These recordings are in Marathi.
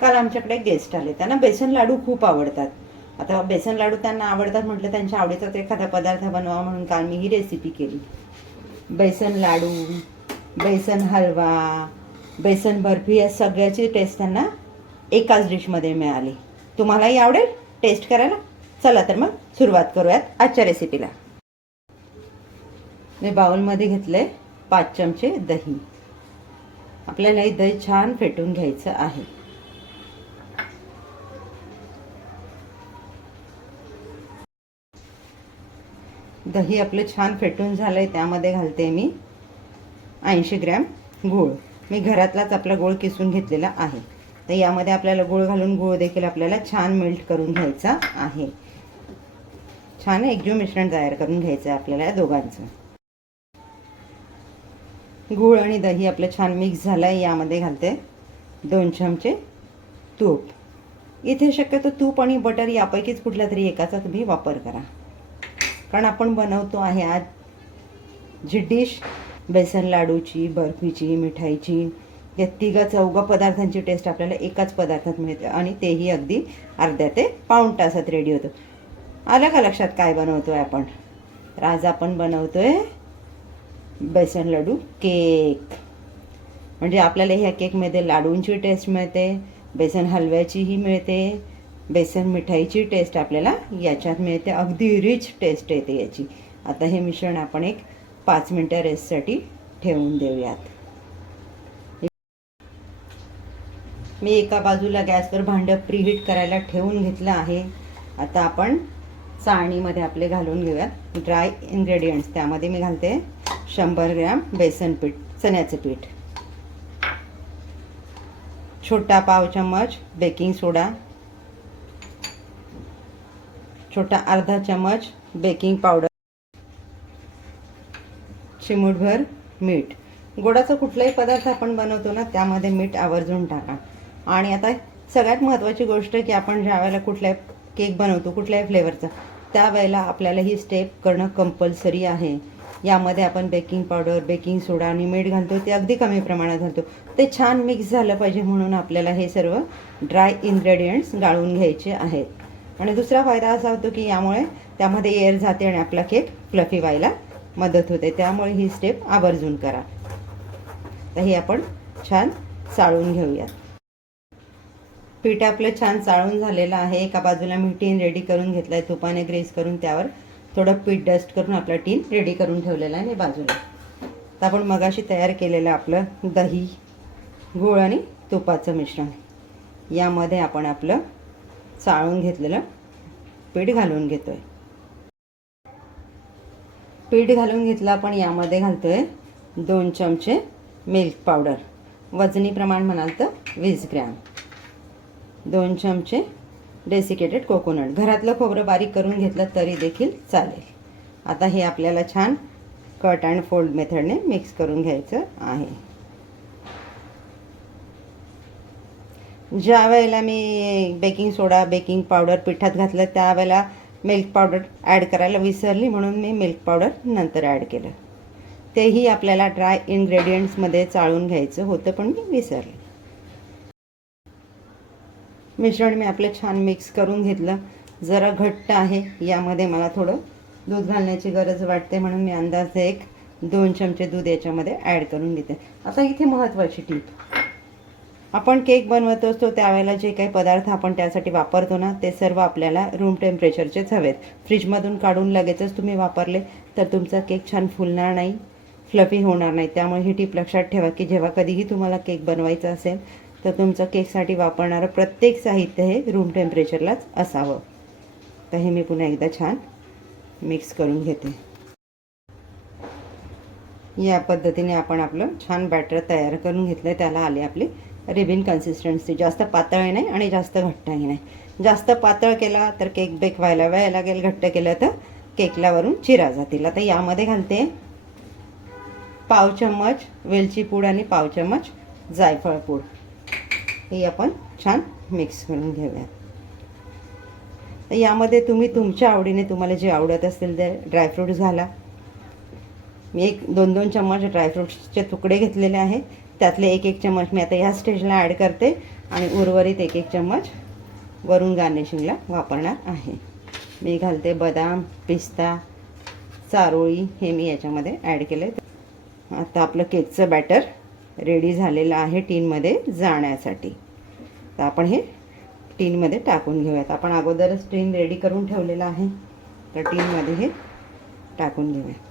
काल आमच्याकडे गेस्ट आले, त्यांना बेसन लाडू खूप आवडतात. आता बेसन लाडू त्यांना आवडतात म्हटलं, त्यांच्या आवडीचाच एखादा पदार्थ बनवा म्हणून काल मी ही रेसिपी केली. बेसन लाडू, बेसन हलवा, बेसन बर्फी या सगळ्याची टेस्ट त्यांना एकाच डिशमध्ये मिळाली. तुम्हालाही आवडेल टेस्ट करायला? चला तर मग सुरुवात करूयात आजच्या रेसिपीला. मी बाउलमध्ये घेतले 5 चमचे दही. आपल्याला हे दही छान फेटून घ्यायचं आहे. दही आपलं छान फेटून झालंय, त्यामध्ये घालते मी 80 ग्रॅम गूळ. मी घरातलाच आपला गूळ किसून घेतलेला आहे. तर यामध्ये आपल्याला गूळ घालून गूळ देखील आपल्याला छान मेल्ट करून घ्यायचा आहे. छान एकजीव मिश्रण तयार करून घ्यायचं आहे आपल्याला या दोघांचं. गूळ आणि दही आपलं छान मिक्स झालं आहे. यामध्ये घालते 2 चमचे तूप. इथे शक्यतो तूप आणि बटर यापैकीच कुठल्या तरी एकाचा तुम्ही वापर करा, कारण आपण बनवतो आहे आज जी डिश बेसन लाडूची, बर्फीची, मिठाईची, या तिघा चौघा पदार्थांची टेस्ट आपल्याला एकाच पदार्थात मिळते आणि तेही अगदी अर्ध्या ते पाऊण तासात रेडी होतं. आलं का लक्षात काय बनवतोय आपण? तर आज आपण बनवतोय बेसन लाडू केक. म्हणजे आपल्याला ह्या केकमध्ये लाडूंची टेस्ट मिळते, बेसन हलव्याचीही मिळते, बेसन मिठाईची टेस्ट आपल्याला याच्यात मिळते. अगदी रिच टेस्ट येते याची. आता हे मिश्रण आपण एक 5 मिनिटं रेस्टसाठी ठेवून देऊयात. मी एका बाजूला गॅसवर भांडं प्रीहीट करायला ठेवून घेतलं आहे. आता आपण चाळणीमध्ये आपले घालून घेऊयात ड्राय इन्ग्रेडियंट्स. त्यामध्ये मी घालते 100 ग्रॅम बेसन पीठ, चण्याचं पीठ, छोटा पाव चम्मच बेकिंग सोडा, छोटा अर्धा चम्मच बेकिंग पावडर, चिमूटभर मीठ. गोडाचा कुठलाही पदार्थ आपण बनवतो ना, त्यामध्ये मीठ आवर्जून टाका. आणि आता सगळ्यात महत्त्वाची गोष्ट की आपण ज्या वेळेला कुठलाही केक बनवतो कुठल्याही फ्लेवरचा, त्यावेळेला आपल्याला ही स्टेप करणं कंपल्सरी आहे. यामध्ये आपण बेकिंग पावडर, बेकिंग सोडा आणि मीठ घालतो, ते अगदी कमी प्रमाणात घालतो. ते छान मिक्स झालं पाहिजे म्हणून आपल्याला हे सर्व ड्राय इन्ग्रेडियंट्स गाळून घ्यायचे आहेत. आणि दुसरा फायदा असा होतो की यामुळे त्यामध्ये एअर जाते आणि आपला केक फ्लफी व्हायला मदत होते. त्यामुळे ही स्टेप आवर्जून करा. तर हे आपण छान चाळून घेऊयात. पीठ आपलं छान चाळून झालेलं आहे. एका बाजूला मी टीन रेडी करून घेतला आहे, तुपाने ग्रेस करून त्यावर थोडं पीठ डस्ट करून आपला टीन रेडी करून ठेवलेला आहे बाजूला. तर आपण मगाशी तयार केलेलं आपलं दही, गूळ आणि तुपाचं मिश्रण यामध्ये आपण आपलं चाळून घेतलेलं पीठ घालून घेतोय. पीठ घालून घेतलं आपण. यामध्ये घालतोय 2 चमचे मिल्क पावडर, वजनी प्रमाण म्हणाल तर 20 ग्रॅम, 2 चमचे डेसिकेटेड कोकोनट. घरातलं खोबरं बारीक करून घेतलं तरी देखील चालेल. आता हे आपल्याला छान कट अँड फोल्ड मेथडने मिक्स करून घ्यायचं आहे. ज्या वेळेला मी बेकिंग सोडा, बेकिंग पावडर पिठात घातलं त्यावेळेला मिल्क पावडर ॲड करायला विसरली, म्हणून मी मिल्क पावडर नंतर ॲड केलं. तेही आपल्याला ड्राय इन्ग्रेडियंट्समध्ये चाळून घ्यायचं होतं, पण मी विसरले. मिश्रण मी आपलं छान मिक्स करून घेतलं. जरा घट्ट आहे, यामध्ये मला थोडं दूध घालण्याची गरज वाटते, म्हणून मी अंदाजे 1-2 चमचे दूध याच्यामध्ये ॲड करून घेते. आता इथे महत्त्वाची टीप, आपण केक बनवत असतो त्यावेळेला जे काही पदार्थ आपण त्यासाठी वापरतो ना, ते सर्व आपल्याला रूम टेम्परेचरचेच हवेत. फ्रीजमधून काढून लगेचच तुम्ही वापरले तर तुमचा केक छान फुलणार नाही, फ्लफी होणार नाही. त्यामुळे ही टीप लक्षात ठेवा की जेव्हा कधीही तुम्हाला केक बनवायचा असेल तर तुमचं केकसाठी वापरणारं प्रत्येक साहित्य हे रूम टेम्परेचरलाच असावं. तर हे मी पुन्हा एकदा छान मिक्स करून घेते. या पद्धतीने आपण आपलं छान बॅटर तयार करून घेतलं. त्याला आले आपली रिबिन कन्सिस्टन्सी. जास्त पातळही नाही आणि जास्त घट्टही नाही. जास्त पातळ केला तर केक बेक व्हायला वेळ लागेल, घट्ट केलं तर केकला वरून चिरा जातील. आता यामध्ये घालते पाव चम्मच वेलची पूड आणि पाव चम्मच जायफळ पूड. हे आपण छान मिक्स करून घेऊया. तर यामध्ये तुम्ही तुमच्या आवडीने तुम्हाला जे आवडत असेल ते ड्रायफ्रूट्स घाला. मी 1-2 चम्मच ड्रायफ्रूट्सचे तुकडे घेतलेले आहेत, त्यातले 1-1 चम्मच मी आता ह्या स्टेजला ॲड करते. आणि उर्वरित 1-1 चम्मच वरून गार्निशिंगला वापरणार आहे. मी घालते बदाम, पिस्ता, चारोळी हे मी याच्यामध्ये ॲड केलं आहे. आता आपलं केकचं बॅटर रेडी झालेलं आहे टीनमध्ये जाण्यासाठी. तर आपण हे टीनमध्ये टाकून घेऊयात. आपण अगोदरच टीन रेडी करून ठेवलेलं आहे, तर टीनमध्ये हे टाकून घेऊयात.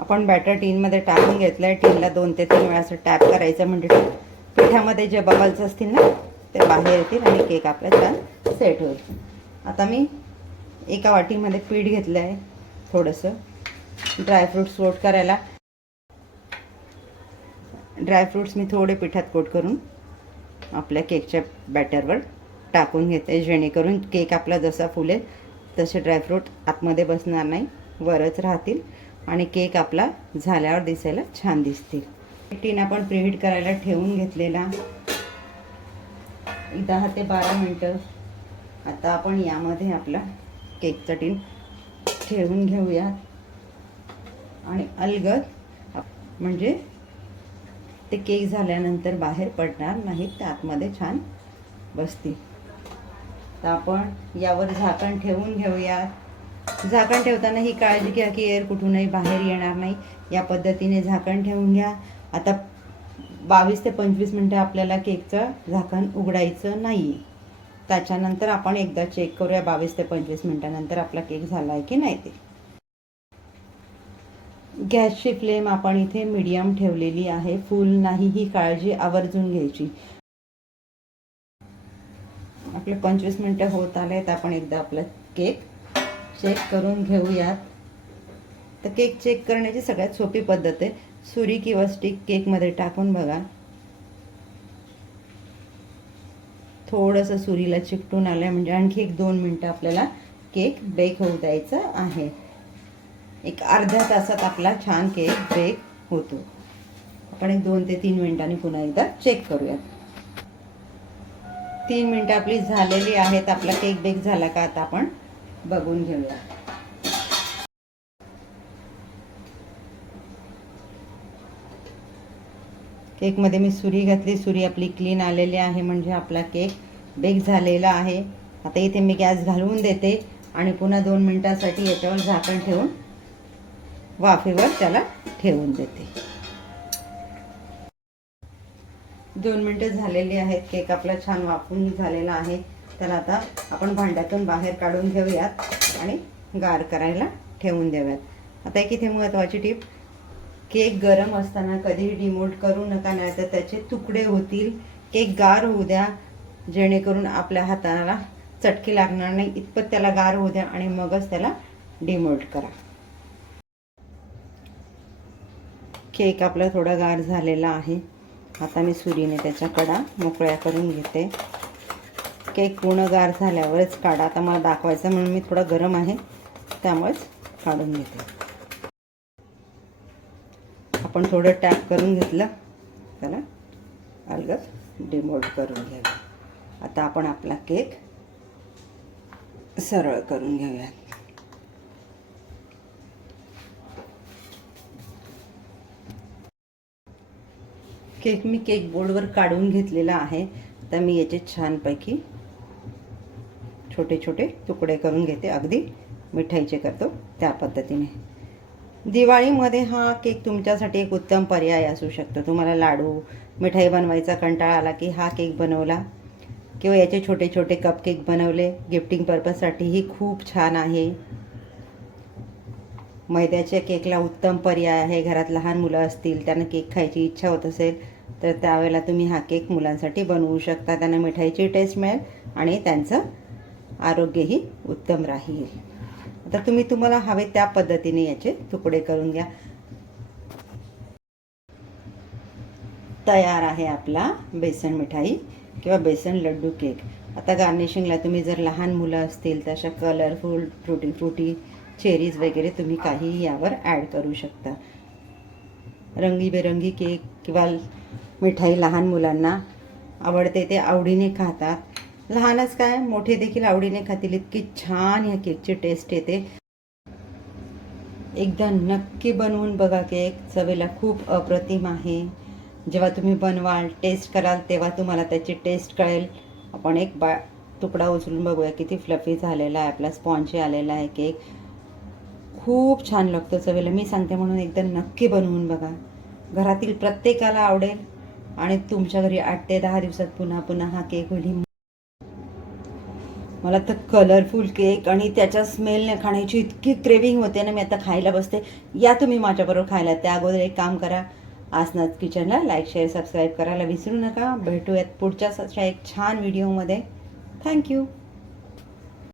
आपण बॅटर टीनमध्ये टाकून घेतलं आहे. टीनला 2 ते 3 वेळा असं टॅप करायचं, म्हणजे पिठामध्ये जे बबल्स असतील ना ते बाहेर येतील आणि केक आपला छान सेट होईल. आता मी एका वाटीमध्ये पीठ घेतलं आहे. थोडंसं ड्रायफ्रूट्स कोट करायला ड्रायफ्रूट्स मी थोडे पिठात कोट करून आपल्या केकच्या बॅटरवर टाकून घेते, जेणेकरून केक आपला जसा फुलेल तसे ड्रायफ्रूट आतमध्ये बसणार नाही, वरच राहतील आणि केक आपला झाल्यावर दिसायला छान दिसतील. टीन आपण प्रीहीट करायला ठेवून घेतलेला 10 ते 12 मिनटं. आता आपण यामध्ये आपला केकचा टीन ठेवून घेऊया आणि अलगद, म्हणजे ते केक झाल्यानंतर बाहेर पडणार नाहीत, ते आतमध्ये छान बसतील. तर आपण यावर झाकण ठेवून घेऊया. झाकण ठेवताना ही काळजी घ्या की एअर कुठूनही बाहेर येणार नाही. या पद्धतीने झाकण ठेवून घ्या. आता 22 ते 25 मिनटं आपल्याला केकचं झाकण उघडायचं नाही. त्याच्यानंतर आपण एकदा चेक करूया 22 ते 25 मिनटानंतर आपला केक झाला आहे की नाही ते. गॅसची फ्लेम आपण इथे मीडियम ठेवलेली आहे, फुल नाही, ही काळजी आवर्जून घ्यायची. आपले 25 मिनटं होत आले, तर आपण एकदा आपला केक चेक करून घेऊयात. तर केक चेक करण्याची सगळ्यात सोपी पद्धत आहे, सुरी किंवा स्टिक केकमध्ये टाकून बघा. थोडंसं सुरीला चिकटून आलं म्हणजे आणखी 1-2 मिनटं आपल्याला केक बेक होऊ द्यायचा आहे. एक अर्ध्या तासात आपला छान केक बेक होतो. आपण 2 ते 3 मिनिटांनी पुन्हा एकदा चेक करूयात. 3 मिनटं आपली झालेली आहेत. आपला केक बेक झाला का आता आपण बघून घेऊया. केकमध्ये मी सुरी घातली, सुरी आपली क्लीन आलेली आहे, म्हणजे आपला केक बेक झालेला आहे. आता इथे मी गॅस घालवून देते आणि पुन्हा 2 मिनिटांसाठी याच्यावर झाकण ठेवून वाफेवर त्याला ठेवून देते. 2 मिनिटं झालेली आहेत. केक आपला छान वाफून झालेला आहे. त्याला आता आपण भांड्यातून बाहेर काढून घेऊयात आणि गार करायला ठेवून देऊयात. आता एक इथे महत्त्वाची टीप, केक गरम असताना कधीही डिमोल्ड करू नका, नाही तर त्याचे तुकडे होतील. केक गार होऊ द्या, जेणेकरून आपल्या हाताला चटके लागणार नाही इतपत त्याला गार होऊ द्या आणि मगच त्याला डिमोल्ड करा. केक आपला थोडा गार झालेला आहे. आता मी सुरीने त्याच्या कडा मोकळ्या करून घेते. केक पूर्ण गार झाल्यावरच काढा. आता मला दाखवायचं म्हणून मी थोडा गरम आहे त्यामुळेच काढून घेते. आपण थोडं टॅप करून घेतलं, त्याला अलगद डिमोल्ड करून घ्यावे. आता आपण आपला केक सरळ करून घेऊयात. केक मी केक बोर्डवर काढून घेतलेला आहे. तर मी याचे छानपैकी छोटे छोटे तुकडे करून घेते, अगदी मिठाईचे करतो त्या पद्धतीने. दिवाळीमध्ये हा केक तुमच्यासाठी एक उत्तम पर्याय असू शकतो. तुम्हाला लाडू मिठाई बनवायचा कंटाळा आला की हा केक बनवला, किंवा याचे छोटे छोटे कपकेक बनवले, गिफ्टिंग पर्पजसाठीही खूप छान आहे. मैद्याच्या केकला उत्तम पर्याय आहे. घरात लहान मुलं असतील, त्यांना केक खायची इच्छा होत असेल तर त्यावेळेला तुम्ही हा केक मुलांसाठी बनवू शकता. त्यांना मिठाईची टेस्ट मिळेल आणि त्यांचं आरोग्यही उत्तम राहील. आता तुम्हाला हवे त्या पद्धतीने याचे तुकडे करून घ्या. तयार आहे आपला बेसन मिठाई किंवा बेसन लड्डू केक. आता गार्निशिंगला तुम्ही जर लहान मुलं असतील तर अशा कलरफुल फ्रुटी चेरीज वगैरे तुम्ही काहीही यावर ॲड करू शकता. रंगीबेरंगी केक किंवा मिठाई लहान मुलांना आवडते, ते आवडीने खातात. लहानच काय मोठे देखील आवडीने खातील, इतकी छान ह्या केकची टेस्ट येते. एकदा नक्की बनवून बघा. केक चवीला खूप अप्रतिम आहे. जेव्हा तुम्ही बनवाल, टेस्ट कराल, तेव्हा तुम्हाला त्याची टेस्ट कळेल. आपण एक तुकडा उचलून बघूया किती फ्लफी झालेला आहे, आपला स्पॉन्जी आलेला आहे केक. खूप छान लागतो चवीला. मी सांगते म्हणून एकदा नक्की बनवून बघा. घरातील प्रत्येकाला आवडेल आणि तुमच्या घरी 8 ते 10 दिवसात पुन्हा पुन्हा हा केक होईल. मला तर कलरफुल केक आणि त्याच्या स्मेलने खाण्याची इतकी क्रेविंग होते ना, मी आता खायला बसते. या तुम्ही माझ्याबरोबर खायला. त्या अगोदर एक काम करा, आसनात किचनला लाईक शेअर सबस्क्राईब करायला विसरू नका. भेटूयात पुढच्या एक छान व्हिडिओमध्ये. थँक्यू.